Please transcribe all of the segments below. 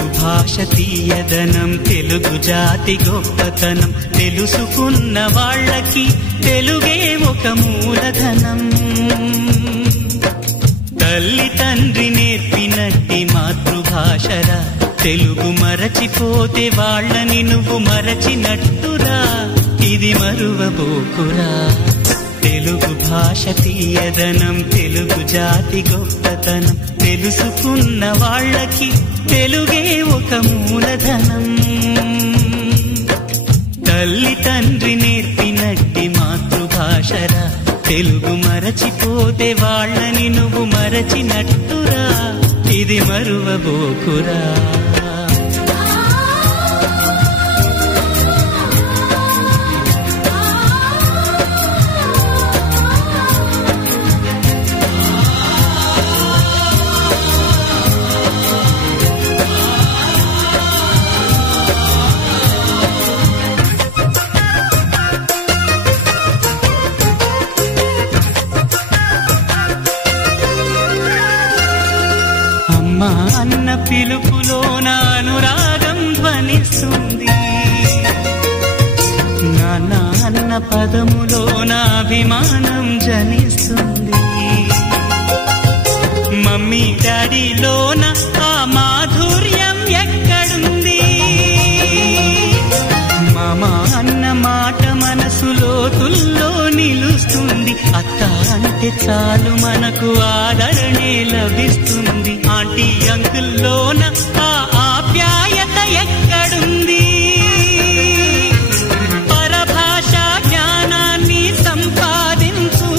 తెలుగు భాష తీయదనం, తెలుగు జాతి గొప్పతనం, తెలుసుకున్న వాళ్ళకి తెలుగే ఒక మూలధనం. తల్లి తండ్రి నేర్పినట్టి మాతృభాషరా, తెలుగు మరచిపోతే వాళ్ళని నువ్వు మరచినట్టురా, ఇది మరువబోకురా. తెలుగు భాష తీయదనం, తెలుగు జాతి గొప్పతనం, తెలుసుకున్న వాళ్ళకి తెలుగే ఒక మూలధనం. తల్లి తండ్రి నేర్పినట్టి మాతృభాషరా, తెలుగు మరచిపోతే వాళ్ళని నువ్వు మరచినట్టురా, ఇది మరువబోకురా. అమ్మా అన్న పిలుపులోన అనురాగం ధ్వనిస్తుంది, నాన్న అన్న పదములోన అభిమానం జనిస్తుంది. మమ్మీ డాడీలోన ఆ మాధుర్యం ఎక్కడుంది? మామ అన్న మాట మనసులో తుల్లో నిలుస్తుంది. అత్త అంటే చాలు మనకు ఆదరణే లభిస్తుంది. ఆంటీ అంకుల్లోన ఆ ఆప్యాయత ఎక్కడుంది? పరభాషా జ్ఞానాన్ని సంపాదించు,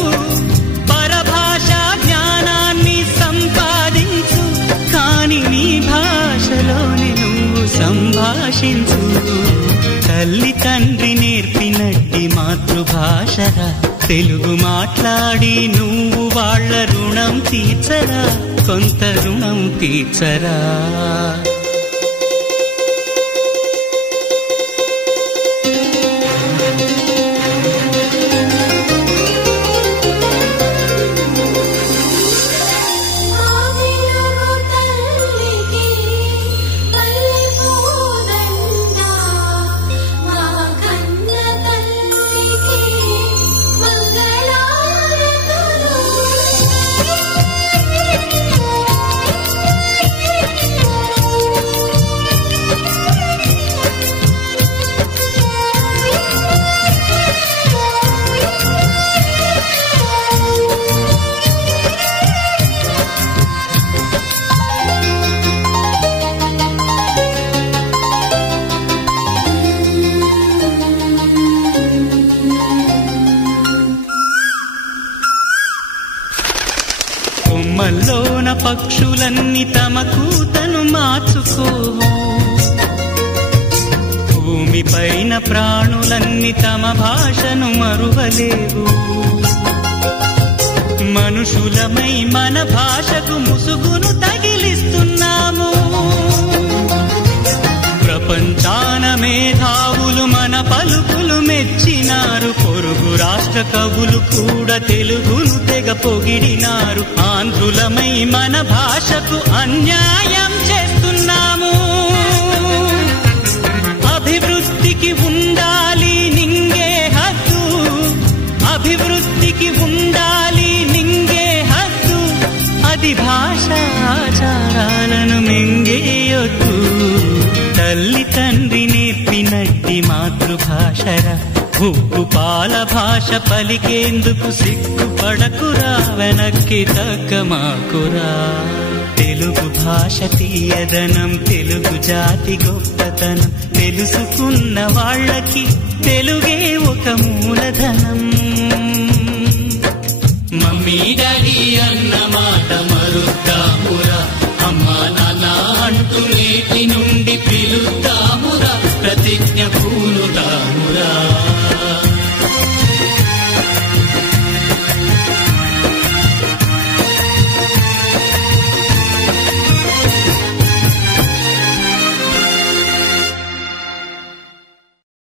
పరభాషా జ్ఞానాన్ని సంపాదించు, కాని నీ భాషలోని నువ్వు సంభాషించు. తల్లి తండ్రి నేర్పినట్టి మాతృభాషరా, తెలుగు మాట్లాడి నువ్వు వాళ్ళ రుణం తీర్చరా, కొంత రుణం తీర్చరా. కొమ్మల్లోన పక్షులన్నీ తమ కూతను మార్చుకోవు, భూమిపైన ప్రాణులన్నీ తమ భాషను మరువలేవు. మనుషులమై మన భాషకు ముసుగును తగిలిస్తున్నాము. ప్రపంచాన మేధావులు మన పలుకులు మెచ్చినారు. పొరుగు రాష్ట్ర కవులు కూడా తెలుగును తెగ పొగిడినారు. ఆంధ్రులమై మన భాషకు అన్యాయం చేస్తున్నాము. అభివృద్ధికి ఉండాలి నింగే హద్దు, అభివృద్ధికి ఉండాలి నింగే హద్దు, అది భాషా ఆచారాలను మింగేయొద్దు. తల్లి తండ్రి నేర్పినట్టి మాతృభాషరా, ఉప్పు పాల భాష పలికేందుకు సిగ్గుపడకురా, వెనక్కి తగ్గమాకురా. తెలుగు భాష తీయదనం, తెలుగు జాతి గొప్పతనం, తెలుసుకున్న వాళ్ళకి తెలుగే ఒక మూలధనం. మమ్మీ డాడీ అన్న మాట మరుద్దామురా, అమ్మా నాన్న అంటూ నేటి నుండి పిలుద్దామురా, ప్రతిజ్ఞ